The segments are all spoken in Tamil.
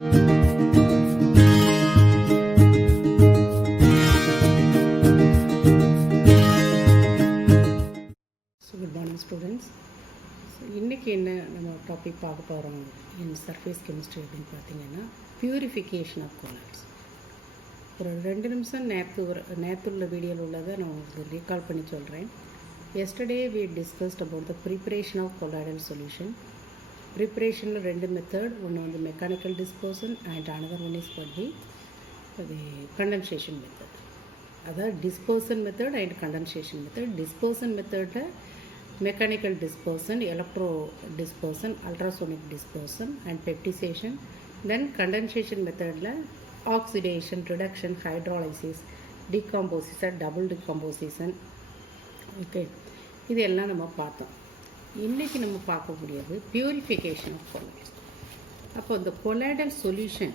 Good morning students. இன்றைக்கி என்ன நம்ம டாபிக் பார்க்க போகிறோம் இன் சர்ஃபேஸ் கெமிஸ்ட்ரி அப்படின்னு பார்த்தீங்கன்னா பியூரிஃபிகேஷன் ஆஃப் கொலாய்ட்ஸ். ஒரு 2 நிமிஷம் நேற்றுள்ள வீடியோவில் உள்ளதை நான் உங்களுக்கு ரீகால் பண்ணி சொல்கிறேன். Yesterday we discussed about the preparation of colloidal solution. ப்ரிப்பரேஷனில் 2 மெத்தட், ஒன்று வந்து mechanical dispersion and another one is for the condensation method. அதாவது dispersion method and condensation method. Dispersion மெத்தடில் mechanical dispersion, electro dispersion, ultrasonic dispersion and peptization. Then condensation மெத்தடில் oxidation, reduction, hydrolysis, decomposition, double decomposition. Okay, இது எல்லாம் நம்ம பார்த்தோம். இன்றைக்கி நம்ம பார்க்கக்கூடியது பியூரிஃபிகேஷன் ஆஃப் கொலாய்ட்ஸ். அப்போ இந்த colloidal solution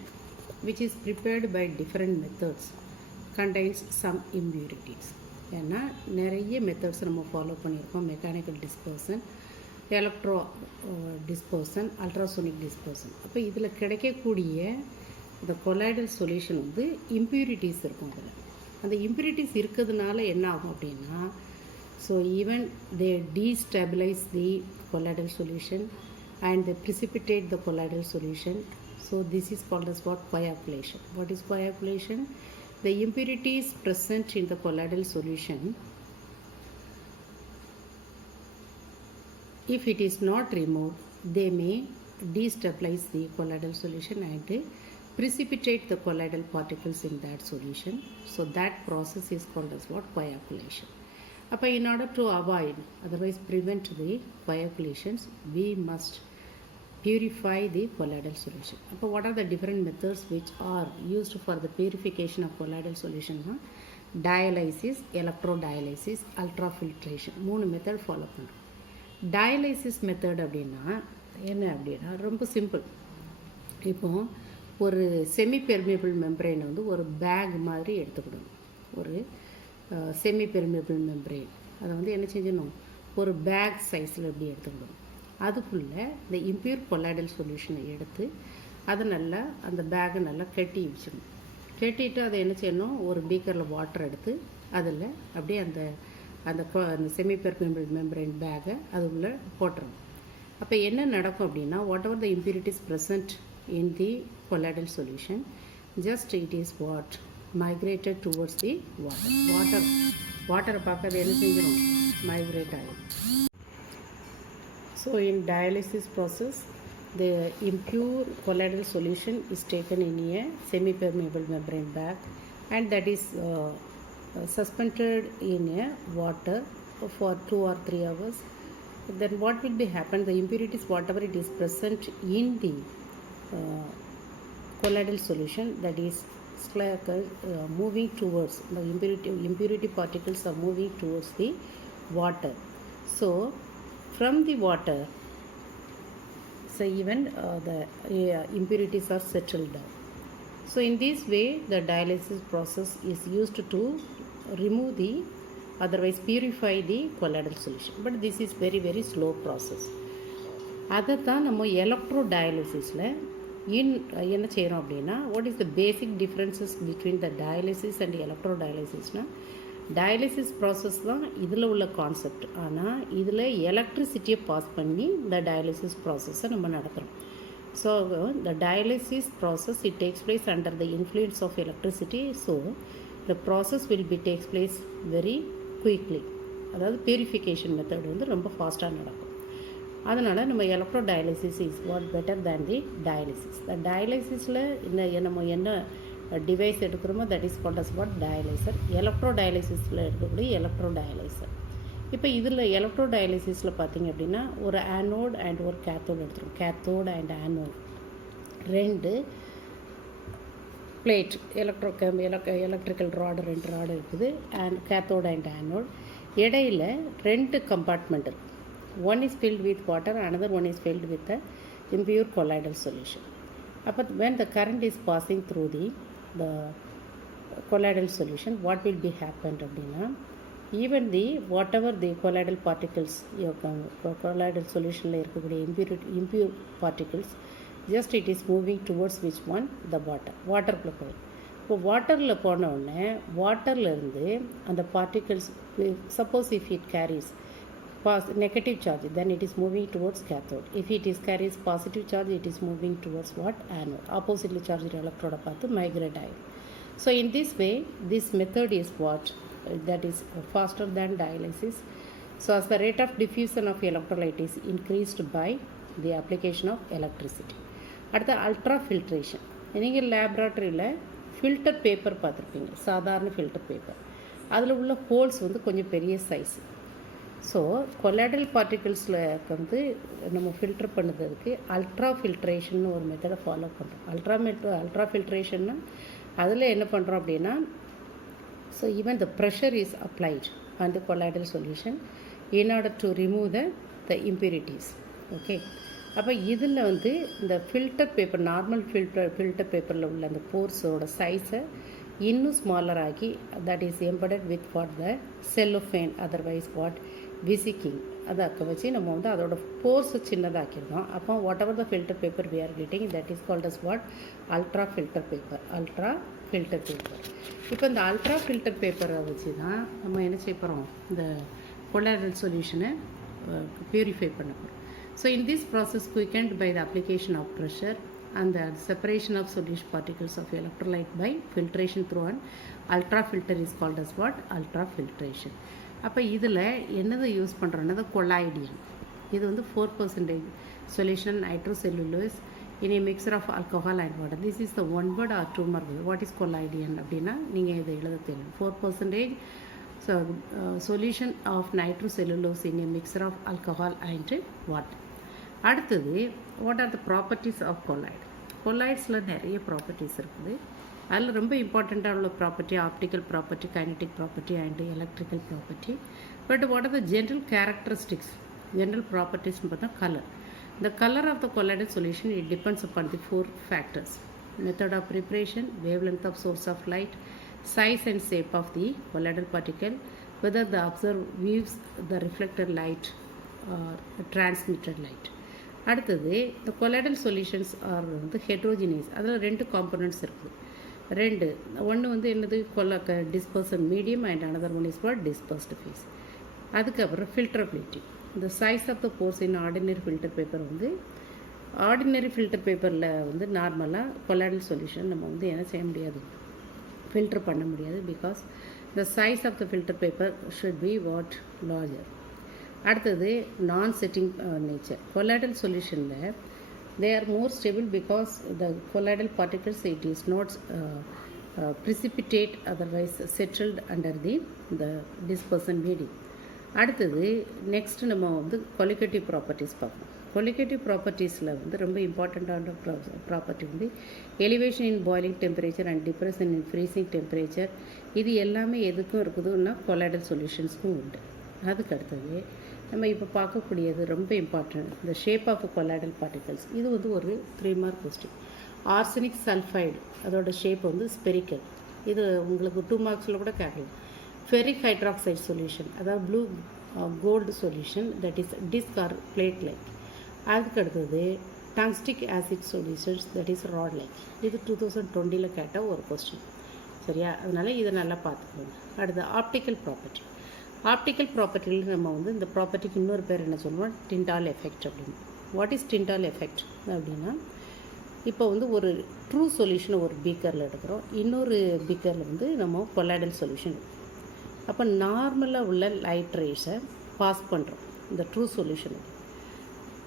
which is prepared by different methods contains some impurities. ஏன்னா நிறைய மெத்தட்ஸ் நம்ம ஃபாலோ பண்ணியிருக்கோம். Mechanical dispersion, electro dispersion, ultrasonic dispersion. அப்போ இதில் கிடைக்கக்கூடிய இந்த கொலாய்டல் சொல்யூஷன் வந்து இம்ப்யூரிட்டிஸ் இருக்கும். அதில் அந்த இம்ப்யூரிட்டிஸ் இருக்கிறதுனால என்ன ஆகும் அப்படின்னா, so even they destabilize the colloidal solution and they precipitate the colloidal solution. So this is called as what? Coagulation. What is coagulation? The impurities present in the colloidal solution, if it is not removed, they may destabilize the colloidal solution and precipitate the colloidal particles in that solution. So that process is called as what? Coagulation. Appa, in order to avoid, otherwise prevent the coagulations, we must purify the colloidal solution. Appo, what are the different methods which are used for the purification of colloidal solution? Dialysis, electrodialysis, ultrafiltration. 3 method follow பண்ணுறோம். டயாலிசிஸ் மெத்தட் அப்படின்னா என்ன அப்படின்னா ரொம்ப சிம்பிள். இப்போது ஒரு செமி பெர்மியபிள் மெம்பரெயினை வந்து ஒரு பேக் மாதிரி எடுத்துக்கிடணும். ஒரு செமி பெர்மியபிள் மெம்பரெயின் அதை வந்து என்ன செஞ்சணும், ஒரு பேக் சைஸில் எப்படி எடுத்துக்கிடணும். அதுக்குள்ளே இந்த இம்ப்யூர் கொலாய்டல் சொல்யூஷனை எடுத்து அதை நல்லா அந்த பேக்கை நல்லா கட்டி வச்சிடணும். கட்டிட்டு அதை என்ன செய்யணும், ஒரு பீக்கரில் வாட்டர் எடுத்து அதில் அப்படியே அந்த அந்த செமி பெர்மியபிள் மெம்பரைன் பேக்கை அது உள்ளே போட்டுறணும். அப்போ என்ன நடக்கும் அப்படின்னா, what ever the impurities present in the colloidal solution, just it is what migrated towards the வாட்டரை பார்க்க அது என்ன செஞ்சிடும், மைக்ரேட் ஆகும். So in dialysis process, the impure colloidal solution is taken in a semi-permeable membrane bag and that is suspended in a water for 2 or 3 hours. Then what will be happen? The impurities, whatever it is present in the colloidal solution, that is moving towards the impurity particles are moving towards the water. So from the water, so even the impurities are settled down. So in this way the dialysis process is used to remove the, otherwise purify the colloidal solution. But this is very very slow process. அதை தான் நம்ம எலக்ட்ரோ டயாலிசிஸில் என்ன செய்கிறோம் அப்படின்னா, what is the basic differences between the dialysis and electro டயாலிசிஸ்னால், டயாலிசிஸ் ப்ராசஸ் தான் இதில் உள்ள கான்செப்ட். ஆனால் இதில் எலக்ட்ரிசிட்டியை பாஸ் பண்ணி இந்த டயாலிசிஸ் ப்ராசஸை நம்ம நடத்துகிறோம். So the dialysis process it takes place under the influence of electricity. So the process will be takes place very quickly. அதாவது பியூரிஃபிகேஷன் மெத்தட் வந்து ரொம்ப ஃபாஸ்ட்டாக நடக்கும். அதனால் நம்ம electro dialysis is what better than the dialysis. The டயாலிசிஸில் நம்ம என்ன டிவைஸ் எடுக்கிறோமோ that is called as what dialyser. Electro டயாலிசிஸில் இருக்கக்கூடிய எலக்ட்ரோ டயாலைசர். இப்போ இதில் எலக்ட்ரோ டயாலிசிஸில் பார்த்திங்க அப்படின்னா ஒரு ஆனோட் அண்ட் ஒரு கேத்தோடு எடுத்துரும். Cathode and anode 2 plate electrical rod 2 rod இருக்குது. அண்ட் கேத்தோடு அண்ட் ஆனோட் இடையில் 2 கம்பார்ட்மெண்ட் இருக்குது. One is filled with water, another one is filled with the impure colloidal solution. அப்போ when the current is passing through the colloidal solution, what will be happened அப்படின்னா, even the whatever the colloidal particles colloidal solutionல இருக்கக்கூடிய impure particles, just it is moving towards which one? The water. வாட்டருக்குள்ளே போயிடும். இப்போ வாட்டரில் போன உடனே வாட்டர்லேருந்து அந்த particles suppose if it carries negative charge, then it is moving towards cathode. If it is carries positive charge, it is moving towards what? Anode. Oppositely charged electrode path migrate ion. So in this way, this method is what? That is faster than dialysis. So as the rate of diffusion of electrolyte is increased by the application of electricity. அடுத்த ultrafiltration. நீங்கள் லேப்ராட்டரியில் ஃபில்டர் பேப்பர் பார்த்துருப்பீங்க, சாதாரண ஃபில்டர் பேப்பர். அதில் உள்ள ஹோல்ஸ் வந்து கொஞ்சம் பெரிய சைஸ். ஸோ கொலாய்டல் பார்ட்டிகல்ஸில் வந்து நம்ம ஃபில்டர் பண்ணுறதுக்கு அல்ட்ரா ஃபில்ட்ரேஷன் ஒரு மெத்தடை ஃபாலோ பண்ணுறோம். அல்ட்ரா ஃபில்ட்ரேஷன்னா அதில் என்ன பண்ணுறோம் அப்படின்னா, so even the pressure is applied on the colloidal solution in order to remove the impurities. Okay, அப்போ இதில் வந்து இந்த ஃபில்டர் பேப்பர், நார்மல் ஃபில்டர் பேப்பரில் உள்ள அந்த போர்ஸோட சைஸை இன்னும் ஸ்மாலர் ஆகி, that is embedded with what the cellophane, otherwise what visking, அதை அக்க வச்சு நம்ம வந்து அதோட போர்ஸை சின்னதாக்கிடுறோம். அப்போ whatever the filter paper we are getting, that is called as what? Ultra filter paper. Ultra filter paper. இப்போ இந்த அல்ட்ரா ஃபில்டர் பேப்பரை வச்சு தான் நம்ம என்ன செய்ய போகிறோம்? இந்த கொலாய்டல் சொல்யூஷனை பியூரிஃபை பண்ண போகிறோம். So in this process quickened by the application of pressure and the separation of solution particles of electrolyte by filtration through an ultrafilter is called as what? Ultrafiltration. அப்போ இதில் என்னதை யூஸ் பண்ணுறோன்னா கொலாய்டியன். இது வந்து 4% solution nitrocellulose in a mixture of alcohol and water. This is the one word or two mark. What is collodion அப்படின்னா நீங்கள் இதை எழுத தெரியும். 4% solution of nitrocellulose in a mixture of alcohol and water. அடுத்தது what are the properties of colloid? கொலாய்ட்ஸில் நிறைய ப்ராப்பர்ட்டிஸ் இருக்குது. அதில் ரொம்ப இம்பார்ட்டண்ட்டாக உள்ள property optical property, kinetic property and electrical property. But what are the general characteristics, general ப்ராப்பர்ட்டிஸ்னு பார்த்தா colour. The color of the colloidal solution, it depends upon the 4 factors: method of preparation, wavelength of source of light, size and shape of the colloidal particle, whether the observer views the reflected light or transmitted light. அடுத்தது the colloidal solutions are வந்து heterogeneous. அதில் 2 components இருக்குது. ஒன்று வந்து என்னது dispersed medium and another one is for dispersed phase. அதுக்கப்புறம் filterability. The size of the pores in ordinary filter paper வந்து ஆர்டினரி ஃபில்டர் பேப்பரில் வந்து நார்மலாக கொலாய்டல் சொல்யூஷன் நம்ம வந்து என்ன செய்ய முடியாது, ஃபில்டர் பண்ண முடியாது. Because the size of the filter paper should be what? Larger. அடுத்தது நான் செட்டிங் நேச்சர். கொலாய்டல் சொல்யூஷனில் they are more stable because the colloidal particles, it is not precipitate, otherwise settled under the dispersion medium. அடுத்தது நெக்ஸ்ட் நம்ம வந்து கொலிகேட்டிவ் ப்ராப்பர்ட்டிஸ் பார்க்கணும். கொலிகேட்டிவ் ப்ராப்பர்ட்டிஸில் வந்து ரொம்ப இம்பார்ட்டண்ட்டான ப்ராப்பர்ட்டி வந்து elevation in boiling temperature and depression in freezing temperature. இது எல்லாமே எதுக்கும் இருக்குதுன்னா கொலாய்டல் சொல்யூஷன்ஸ்க்கும் உண்டு. அதுக்கு அடுத்தது நம்ம இப்போ பார்க்கக்கூடியது ரொம்ப இம்பார்ட்டன்ட், இந்த ஷேப் ஆஃப் கொலாய்டல் பார்ட்டிகல்ஸ். இது வந்து ஒரு 3 மார்க் கொஸ்டின். ஆர்சனிக் சல்ஃபைடு, அதோட ஷேப் வந்து ஸ்பெரிக்கல். இது உங்களுக்கு 2 மார்க்ஸில் கூட கேட்கலாம். ஃபெரிக் ஹைட்ராக்சைடு சொல்யூஷன், அதாவது blue gold solution, that is disc or plate like. அதுக்கு அடுத்தது tungstic acid solutions, that is rod like. இது 2020 கேட்ட ஒரு கொஸ்டின். சரியா? அதனால் இதை நல்லா பார்த்துக்கோங்க. அடுத்து ஆப்டிக்கல் ப்ராப்பர்ட்டி. ஆப்டிக்கல் ப்ராப்பர்ட்டியில் நம்ம வந்து இந்த ப்ராப்பர்ட்டிக்கு இன்னொரு பேர் என்ன சொல்லுவோம்? டிண்டால் எஃபெக்ட் அப்படின்னு. வாட் இஸ் டிண்டால் எஃபெக்ட் அப்படின்னா, இப்போ வந்து ஒரு ட்ரூ சொல்யூஷனை ஒரு பீக்கரில் எடுக்கிறோம், இன்னொரு பீக்கரில் வந்து நம்ம கொலாய்டல் சொல்யூஷன் எடுக்கிறோம். அப்போ நார்மலாக உள்ள லைட் ரேஸை பாஸ் பண்ணுறோம் இந்த true சொல்யூஷனுக்கு.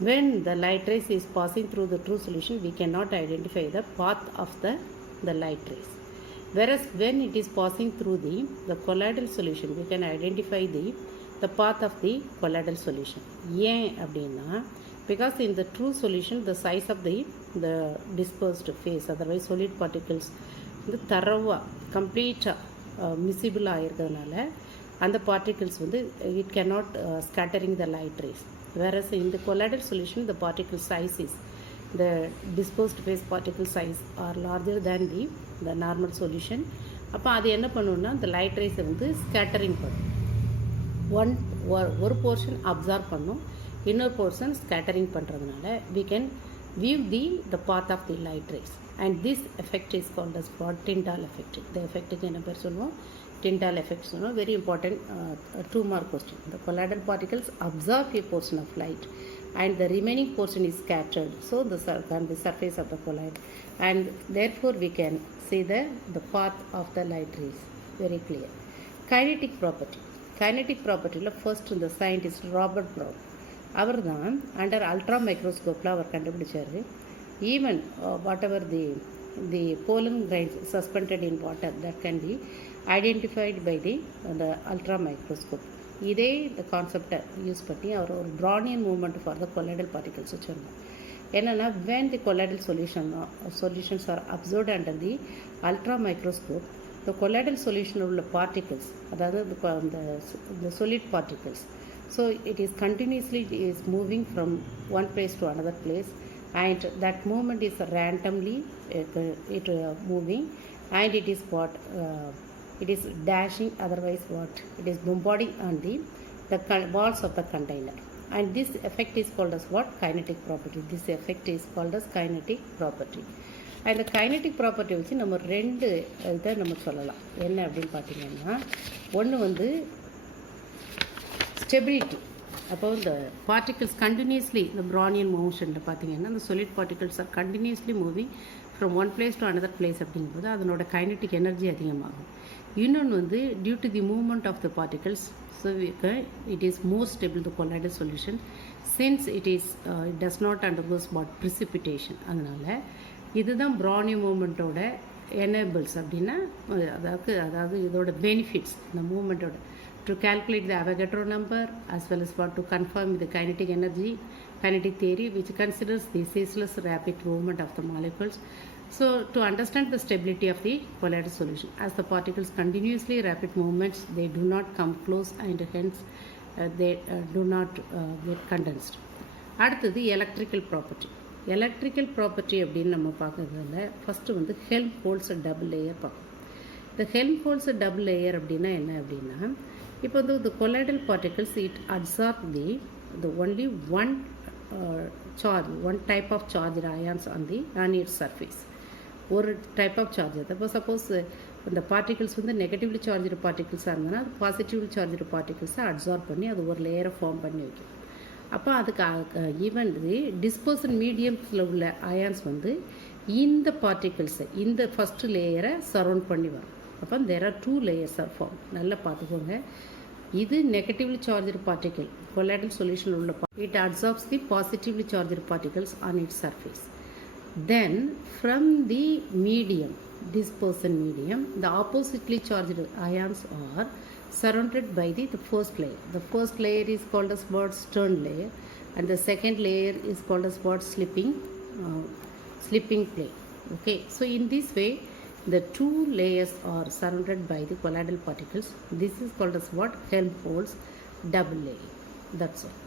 when the light rays is passing through the true solution, we cannot identify the path of the light rays. Whereas when it is passing through the colloidal solution, we can identify the path of the colloidal solution. ஏன் அப்படின்னா, because in the true solution the size of the dispersed phase, otherwise solid particles வந்து தரவாக கம்ப்ளீட்டாக மிசிபிளாக இருக்கிறதுனால அந்த பார்ட்டிகல்ஸ் வந்து it cannot scattering the light rays. Whereas in the colloidal solution the particle size is, the dispersed phase particle size are larger than the normal solution. அப்போ அது என்ன பண்ணுன்னா, the light rays வந்து ஸ்கேட்டரிங் பண்ணும். ஒரு போர்ஷன் அப்சார்ப் பண்ணும், இன்னொரு போர்ஷன் ஸ்கேட்டரிங் பண்ணுறதுனால we can weave the path of the light rays. And this effect is called as what? Tyndall effect. The effect is என்ன பேர் சொல்லுவோம்? Tyndall effect சொல்லுவோம். Very important 2 mark question. The colloidal particles absorb a portion of light and the remaining portion is scattered so the surface of the colloid, and therefore we can see the path of the light rays very clear. Kinetic property. Kinetic property first the scientist Robert Brown, அவர் தான் அண்டர் அல்ட்ரா மைக்ரோஸ்கோப்பில் அவர் கண்டுபிடிச்சார். Even whatever the pollen grains suspended in water that can be identified by the ultra microscope. இதே இந்த கான்செப்டை யூஸ் பண்ணி அவர் ஒரு ப்ரானியன் movement for the colloidal particles வச்சுருந்தார். என்னென்னா when the colloidal solutions are observed under the ultra microscope, the colloidal solution உள்ள particles, அதாவது the solid particles, so it is continuously moving from one place to another place, and that movement is randomly moving, and it is what it is dashing, otherwise what it is bombarding on the walls of the container, and this effect is called as what? Kinetic property. This effect is called as kinetic property. And the kinetic property வச்சு நம்ம 2 இதை நம்ம சொல்லலாம். என்ன அப்படின்னு பார்த்தீங்கன்னா, ஒன்று வந்து ஸ்டெபிலிட்டி. அப்போ இந்த பார்ட்டிகல்ஸ் கண்டினியூஸ்லி இந்த Brownian மோஷனில் பார்த்தீங்கன்னா இந்த solid particles are continuously moving from one place to another place அப்படிங்கும்போது அதனோட கைனட்டிக் எனர்ஜி அதிகமாகும். இன்னொன்று வந்து due to the movement of the particles, so it is more stable the colloidal solution since it does not undergoes what precipitation. அதனால் இதுதான் Brownian மூமெண்ட்டோட எனேபிள்ஸ் அப்படின்னா, அதாவது இதோட பெனிஃபிட்ஸ் இந்த மூமெண்ட்டோட to calculate the Avogadro number as well as what to confirm the kinetic energy, kinetic theory which considers the ceaseless rapid movement of the molecules. So to understand the stability of the colloidal solution, as the particles continuously rapid movements, they do not come close and hence they do not get condensed. அடுத்தது எலக்ட்ரிக்கல் ப்ராப்பர்ட்டி. எலக்ட்ரிக்கல் ப்ராப்பர்ட்டி அப்படின்னு நம்ம பார்க்கறதுல ஃபஸ்ட்டு வந்து ஹெல்ம்ஹோல்ட்ஸ் டபுள் லேயர் பார்க்கணும். இந்த ஹெல்ம்ஹோல்ட்ஸ் டபுள் லேயர் அப்படின்னா என்ன அப்படின்னா, இப்போ வந்து the colloidal particles it absorb the only one charge, one type of charged ions on its surface. ஒரு டைப் ஆஃப் சார்ஜ். அப்போ சப்போஸ் இந்த பார்ட்டிகல்ஸ் வந்து நெகட்டிவ்லி சார்ஜ்டு பார்ட்டிகல்ஸாக இருந்ததுன்னா அது பாசிட்டிவ்லி சார்ஜ்டு பார்ட்டிகல்ஸை அப்சார்ப் பண்ணி அது ஒரு லேயரை ஃபார்ம் பண்ணி வைக்கும். அப்போ அதுக்கு ஈவன் டிஸ்பர்சன் மீடியம்ஸில் உள்ள அயான்ஸ் வந்து இந்த பார்ட்டிகல்ஸை இந்த ஃபஸ்ட்டு லேயரை சரௌண்ட் பண்ணி வரும். அப்போ there are 2 layers are form. நல்லா பார்த்துக்கோங்க. இது negatively charged particle colloidal solution உள்ள it absorbs the positively charged particles on its surface. Then from the medium, dispersion medium, the oppositely charged ions are surrounded by the first layer. The first layer is called as what? Stern layer, and the second layer is called as what? Slipping plane. Okay, so in this way the 2 layers are surrounded by the colloidal particles. This is called as what? Helmholtz double layer. That's all.